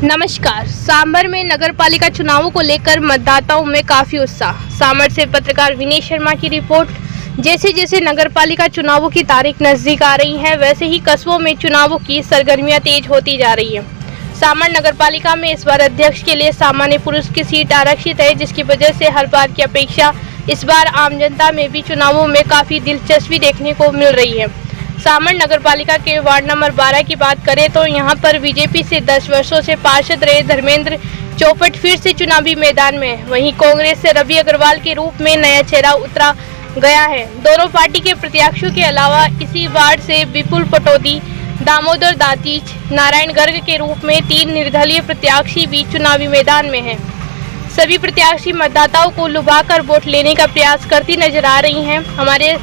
नमस्कार। सांभर में नगरपालिका चुनावों को लेकर मतदाताओं में काफी उत्साह। सांभर से पत्रकार विनय शर्मा की रिपोर्ट। जैसे जैसे नगरपालिका चुनावों की तारीख नजदीक आ रही है, वैसे ही कस्बों में चुनावों की सरगर्मियां तेज होती जा रही है। सांभर नगरपालिका में इस बार अध्यक्ष के लिए सामान्य पुरुष की सीट आरक्षित है, जिसकी वजह से हर बार की अपेक्षा इस बार आम जनता में भी चुनावों में काफी दिलचस्पी देखने को मिल रही है। सांभर नगरपालिका के वार्ड नंबर 12 की बात करें तो यहां पर बीजेपी से 10 वर्षों से पार्षद रहे धर्मेंद्र चौपट फिर से चुनावी मैदान में है। वहीं कांग्रेस से रवि अग्रवाल के रूप में नया चेहरा उतरा गया है। दोनों पार्टी के प्रत्याशियों के अलावा इसी वार्ड से विपुल पटौदी, दामोदर दातीच, नारायण गर्ग के रूप में 3 निर्दलीय प्रत्याशी भी चुनावी मैदान में हैं। सभी प्रत्याशी मतदाताओं को लुभाकर वोट लेने का प्रयास करती नजर आ रही हैं। हमारे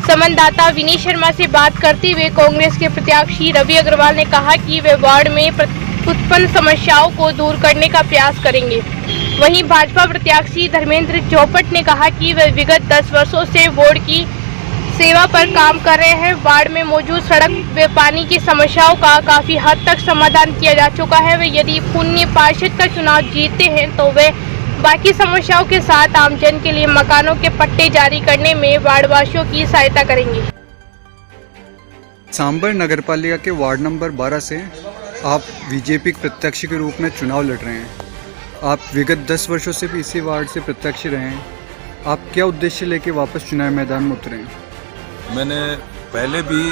संवाददाता विनय शर्मा से बात करते हुए कांग्रेस के प्रत्याशी रवि अग्रवाल ने कहा कि वे वार्ड में उत्पन्न समस्याओं को दूर करने का प्रयास करेंगे। वहीं भाजपा प्रत्याशी धर्मेंद्र चौपट ने कहा कि वे विगत 10 वर्षों से वार्ड की सेवा पर काम कर रहे हैं। वार्ड में मौजूद सड़क व पानी की समस्याओं का काफी हद तक समाधान किया जा चुका है। वे यदि पुण्य पार्षद का चुनाव जीतते हैं तो वे बाकी समस्याओं के साथ आमजन के लिए मकानों के पट्टे जारी करने में वार्डवासियों की सहायता करेंगे। सांभर नगरपालिका के वार्ड नंबर 12 से आप बीजेपी के प्रत्याशी के रूप में चुनाव लड़ रहे हैं। आप विगत 10 वर्षों से भी इसी वार्ड से प्रत्याशी रहे हैं। आप क्या उद्देश्य लेके वापस चुनाव मैदान में उतरे हैं? मैंने पहले भी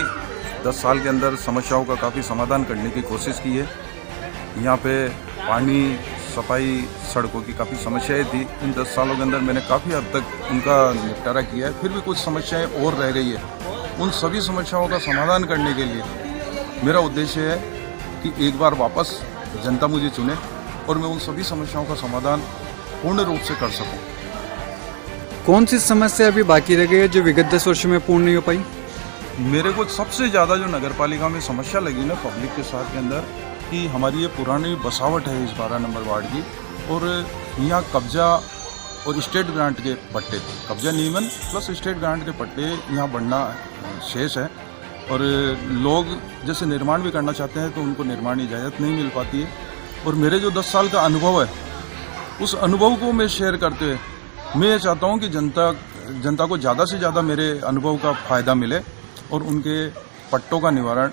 10 साल के अंदर समस्याओं का काफ़ी समाधान करने की कोशिश की है। यहाँ पे पानी, सफाई, सड़कों की काफ़ी समस्याएं थी। इन 10 सालों के अंदर मैंने काफ़ी हद तक उनका निपटारा किया है। फिर भी कुछ समस्याएं और रह गई है। उन सभी समस्याओं का समाधान करने के लिए मेरा उद्देश्य है कि एक बार वापस जनता मुझे चुने और मैं उन सभी समस्याओं का समाधान पूर्ण रूप से कर सकूं। कौन सी समस्या अभी बाकी रह गई है जो विगत 10 वर्षों में पूर्ण नहीं हो पाई? मेरे को सबसे ज़्यादा जो नगरपालिका में समस्या लगी ना पब्लिक के साथ के अंदर, कि हमारी ये पुरानी बसावट है इस 12 नंबर वार्ड की, और यहाँ कब्जा और स्टेट ग्रांट के पट्टे, कब्जा नियमन प्लस स्टेट ग्रांट के पट्टे यहाँ बढ़ना शेष है। और लोग जैसे निर्माण भी करना चाहते हैं तो उनको निर्माण इजाज़त नहीं मिल पाती है। और मेरे जो 10 साल का अनुभव है, उस अनुभव को मैं शेयर करते हुए मैं ये चाहता हूँ कि जनता को ज़्यादा से ज़्यादा मेरे अनुभव का फ़ायदा मिले और उनके पट्टों का निवारण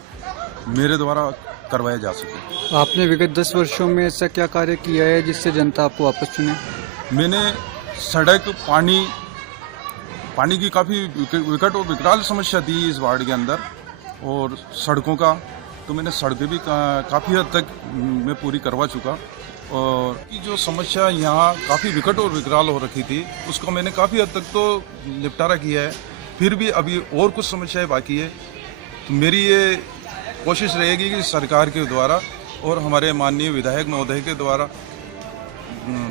मेरे द्वारा करवाया जा सके। आपने विगत 10 वर्षों में ऐसा क्या कार्य किया है जिससे जनता आपको वापस चुने? मैंने सड़क, पानी की काफ़ी विकट और विकराल समस्या थी इस वार्ड के अंदर, और सड़कों का तो मैंने सड़कें भी काफ़ी हद तक मैं पूरी करवा चुका। और की जो समस्या यहाँ काफ़ी विकट और विकराल हो रखी थी, उसको मैंने काफ़ी हद तक तो निपटारा किया है। फिर भी अभी और कुछ समस्याएं बाकी है। तो मेरी ये कोशिश रहेगी कि सरकार के द्वारा और हमारे माननीय विधायक महोदय के द्वारा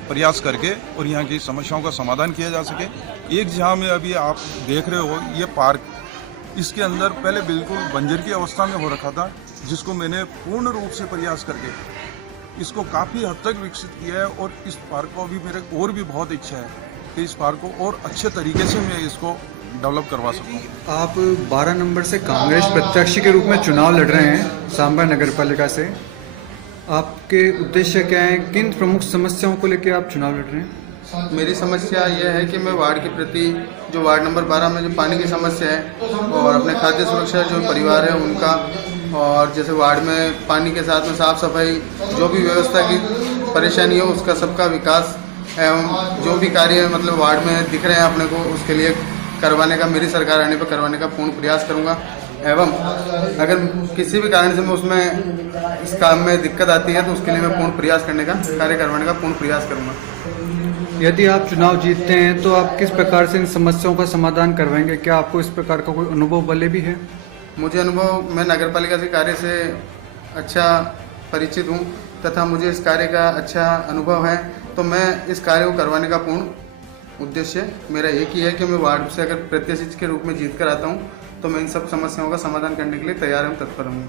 प्रयास करके और यहाँ की समस्याओं का समाधान किया जा सके। एक जहाँ में अभी आप देख रहे हो ये पार्क, इसके अंदर पहले बिल्कुल बंजर की अवस्था में हो रखा था, जिसको मैंने पूर्ण रूप से प्रयास करके इसको काफ़ी हद तक विकसित किया है। और इस पार्क को अभी मेरे और भी बहुत इच्छा है कि इस पार्क को और अच्छे तरीके से मैं इसको डेवलप करवा सकूं। आप 12 नंबर से कांग्रेस प्रत्याशी के रूप में चुनाव लड़ रहे हैं सांभर नगरपालिका से। आपके उद्देश्य क्या है? किन प्रमुख समस्याओं को लेकर आप चुनाव लड़ रहे हैं? मेरी समस्या यह है कि मैं वार्ड के प्रति जो वार्ड नंबर 12 में जो पानी की समस्या है और अपने खाद्य सुरक्षा जो परिवार है उनका, और जैसे वार्ड में पानी के साथ में साफ सफाई जो भी व्यवस्था की परेशानी हो उसका सबका विकास एवं जो भी कार्य मतलब वार्ड में दिख रहे हैं अपने को, उसके लिए करवाने का, मेरी सरकार आने पर करवाने का पूर्ण प्रयास करूंगा। एवं अगर किसी भी कारण से मैं उसमें इस काम में दिक्कत आती है तो उसके लिए मैं पूर्ण प्रयास करने का, कार्य करवाने का पूर्ण प्रयास करूंगा। यदि आप चुनाव जीतते हैं तो आप किस प्रकार से इन समस्याओं का समाधान करवाएंगे? क्या आपको इस प्रकार का कोई अनुभव पहले भी है? मुझे अनुभव, मैं नगरपालिका के कार्य से अच्छा परिचित हूँ तथा मुझे इस कार्य का अच्छा अनुभव है। तो मैं इस कार्य को करवाने का पूर्ण उद्देश्य मेरा एक ही है कि मैं वार्ड से अगर प्रत्याशी के रूप में जीत कर आता हूँ तो मैं इन सब समस्याओं का समाधान करने के लिए तैयार एवं तत्पर हूँ।